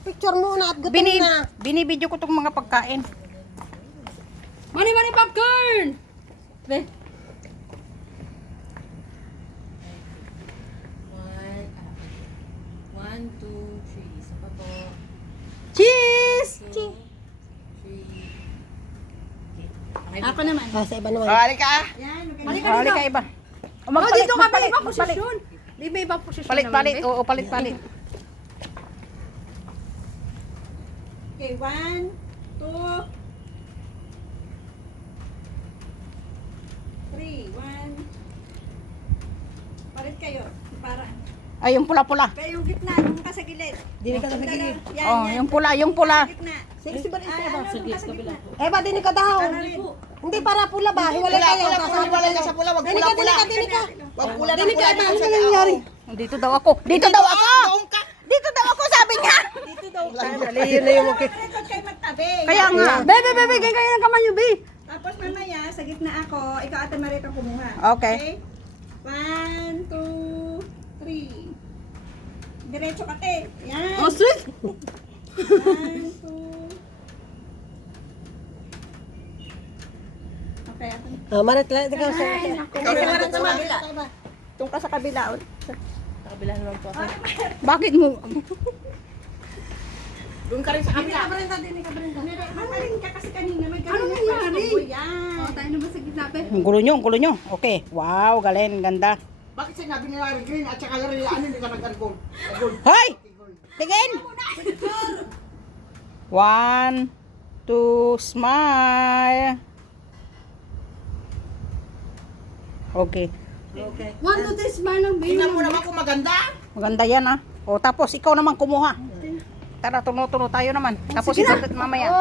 Picture muna at gutom na. Binibidyo ko tong mga pagkain. Money popcorn! Be. One, two, three. Isa pa po. Cheese! Two, three. Okay. Ako naman. Sa iba naman. Halika. Halika iba. Dito ka, may ibang posisyon. Di ba ibang posisyon Palit-palit. naman, be? Oo, palit-palit. Okay, 1, 2, 3, 1. Palit kayo. Para. Ay, yung pula-pula. Kaya yung gitna, yung ka sa gilid. Dili ka na magiging. Yan, Oh, yan. yung pula, yung pula. Gitna. Sige, ba rin Ano, yung ka sa gitna. Eh, ba din ka daw? Hindi para pula ba? Hiwalay kayo. Hiwalay ka sa pula, wag Dili ka, pula-pula. dili ka. Wag pula Dili ka, ba? Ano nangyari? Dito daw ako. Dito daw ako. Dito daw ako, sabi niya. Dito daw. Dali, yun na yung okay. Record kayo magtabi. Kaya nga. Be, ganyan kayo ng kamay nyo, be. Tapos mamaya, sa gitna ako, ikaw ate Marita kumuha. Okay. 1, 2, 3. Diretso ka, te. Yan. Oh, sweet. 1, 2. Okay, ako. Marit lang. Ikaw sa... Ikaw naman sa kabila. Tung ka sa kabila. Kabila naman po ako. Bakit mo? Doon ka rin sa kabila. Mamaling ka kasi kanina. May Ano ganun nangyari? pwesto mo. Yan. Oh, tayo naman sa gitna, be. Ang gulo nyo. Okay. Wow, galing, ganda. Bakit sinabi nila green at saka rin ano hindi ka nag-gold? Hoy! Tingin! 1, 2, smile. Okay. One, two, three, smile lang, be. Tingnan mo naman kung maganda. Maganda yan ah. O tapos ikaw naman kumuha. Tara, tuno-tuno tayo naman. Tapos isagot mamaya.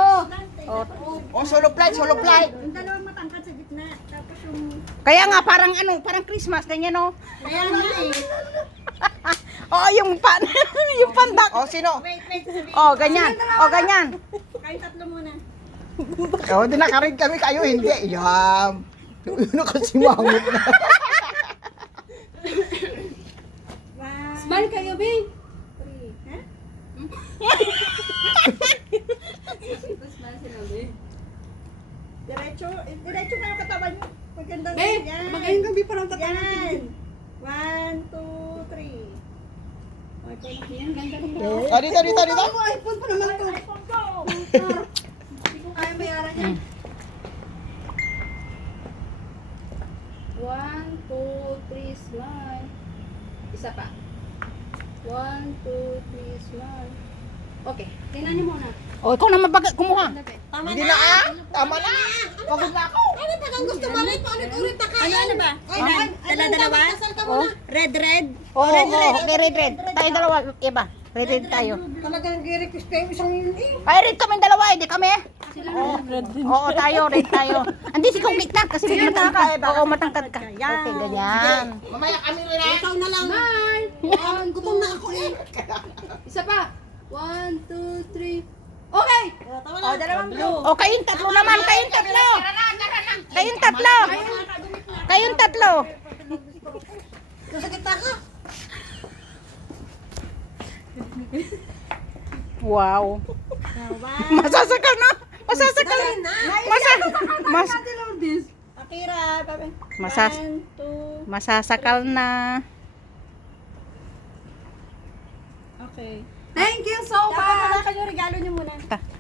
O solo flight, solo flight. Yung dalawang matangkad sa gitna. Tapos yung... Kaya nga parang parang Christmas ganyan oh. Kaya nga eh. Oh, yung pan yung pandak. O sino? Wait, sabihin. Oh, ganyan. Oh, ganyan. Kayo tatlo muna. O di nakarin kami kayo hindi. Yam. Ano kasi mamot na. 1, Smile kayo, be. 3. Ha? Smile sila, be. Diretso na yung katawan nyo. Magandang Be, magaling kang be parang Yan. tatanong. 1, 2, 3. Okay. Yan, ganda rin. O dito. Ako, iPhone pa naman to. iPhone ko. Hindi ko kaya bayaran yan. 1, 2, 3, smile. Isa pa. 1, 2, 3, smile. Okay, tingnan niyo muna. Oh, ikaw naman kumuha. Hindi na ah. Tama na. Pagod na ako. Ano pa kang gusto Marit? Paulit-ulit na kain. Ano ba? Dala-dalawa? Kasal ka muna. Red. Oh, okay, red. Tayo dalawa, iba. Red tayo. Talagang i-request kayo isang yun eh. Ay, red kami dalawa, hindi kami. Oo, tayo, red tayo. Hindi si kong gitna kasi matangkad. Oo, matangkad ka. Okay, ganyan. Mamaya kami rin ah. Ikaw na lang. Smile! Gutom na ako eh. Isa pa. 1, 2, 3. Okay! Tama na. Dalawang blue. O, kayong tatlo naman, kayong tatlo. Kayong tatlo. Kayong tatlo. Nasa kita ka. Wow. Masasakal na. Masasakal na. Akira. Masas- 1, 2. Masasakal na. Okay. Thank you so Dapat much! wala yung regalo nyo muna.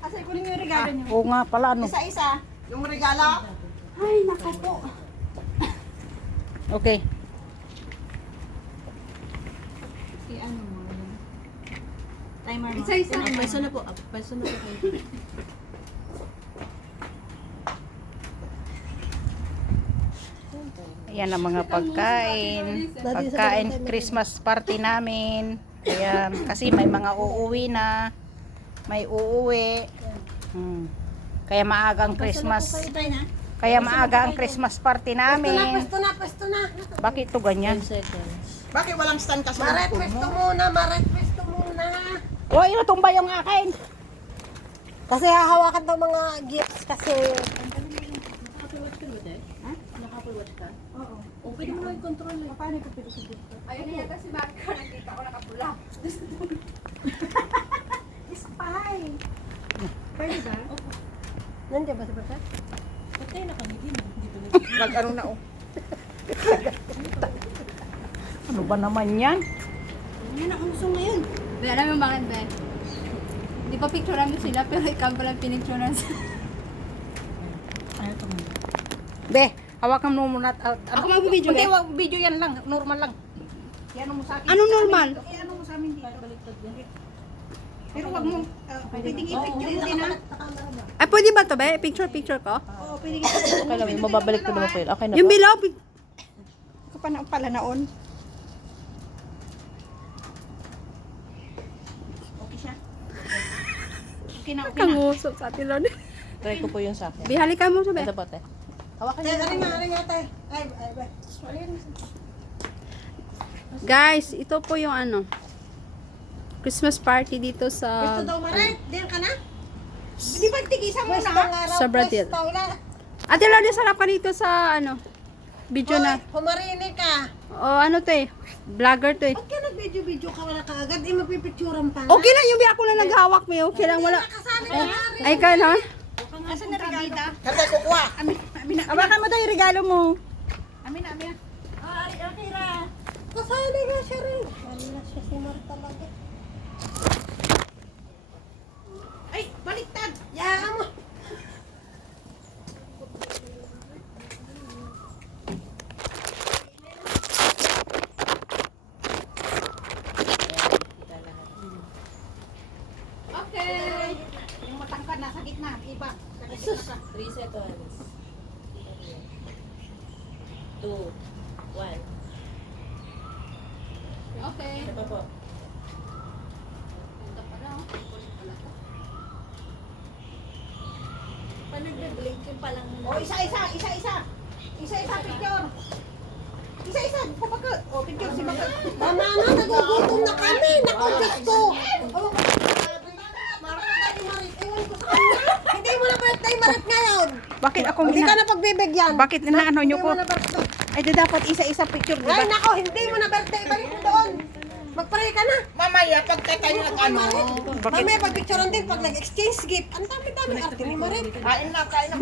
Kasi kunin nyo yung regalo nyo. Oo nga pala, ano. Isa-isa. Yung regalo. Ay, nako po. Okay. I-ano mo. Timer mo. Isa-isa. Peso na po. Peso na po. Ayan ang mga pagkain. Pagkain Christmas party namin. Ayan, kasi may mga uuwi na. May uuwi. Kaya maaga ang Christmas. Kaya maaga ang Christmas party namin. Pwesto na. Bakit to ganyan? Bakit walang stand kasi Marit, ng pwesto mo? muna. Marit, pwesto muna. O, inutumba yung akin. Kasi hahawakan ng mga gifts kasi... O, pwede mo na i-control eh. Paano ko pinag-subit ko? Ayun na yata si Marco. Nakita ko nakapula. Nandiyan ba si Papa? Nag-ano na oh. Ano ba naman yan? Yan ang uso ngayon. Be, alam mo bakit, Be? Di ba picturean mo sila, pero ikaw pala pinicturean sa... Be, hawakan mo muna. Ako magbibideo, Hindi, Be? wag video yan lang. Normal lang. Yan mo sa akin. Ano normal? Ano mo sa amin dito? Baliktad yan. Pero wag mo, pwedeng i-picture din ha. Ay, pwede ba to, Be? Picture ko? Oo, pwede kita. Okay lang, mababalik ko naman po yun. Okay na Yung below, Ako pa na pala naon. Okay na, okay na. kangusap sa atin, Lord. Try ko po yun sa akin. Bihalikan mo siya, Be. Ito po, te. Hawakan Tay, niyo. aling nga, tay. Ay, ba. Guys, ito po yung ano, Christmas party dito Gusto sa... daw maray. Diyan ka na? Di ba tigisan mo Pwesto na? nga raw. Sa Brazil. Pwesto, wala. Ate Lord, sarap ka dito sa ano, video Hoy, na. pumarini ka. O ano to eh, vlogger to eh. Ba't ka nag-video-video ka wala ka agad? Eh, mapipicturean pa nga. Okay lang yung ako lang naghawak mo, okay lang wala. Kasali ka nga. Ay ka na? Asan na regalo? Kantay kukuha. Awakan mo daw yung regalo mo. Amin na, amin na. Ay, Akira. Kasali nga siya rin. Wala siya si Mar talaga. Ay, baliktad. Yaan mo. Okay. Yung matangkad nasa gitna, iba. Sus. 3 seconds. 2, 1. Okay. Isa pa po. Paano nag-blink yung palang... O, isa-isa, isa-isa. Isa-isa, picture. Isa-isa, pupaka. O, picture si Baka. Mama na, nagugutom na kami. Naku, Diyos ko. Hindi mo na birthday marit ngayon. Bakit ako Hindi ka na pagbibigyan. Bakit inaano nyo Hindi ko? mo na birthday. Ay, di dapat isa-isa picture, di Ay, ba? nako, hindi mo na birthday. Balik mo doon. Magpray ka na. Mamaya, pag tayo nag-ano. Mamaya pag picturean din pag nag-exchange gift. Ang dami-dami arte ni Marit. Kain na, kain na.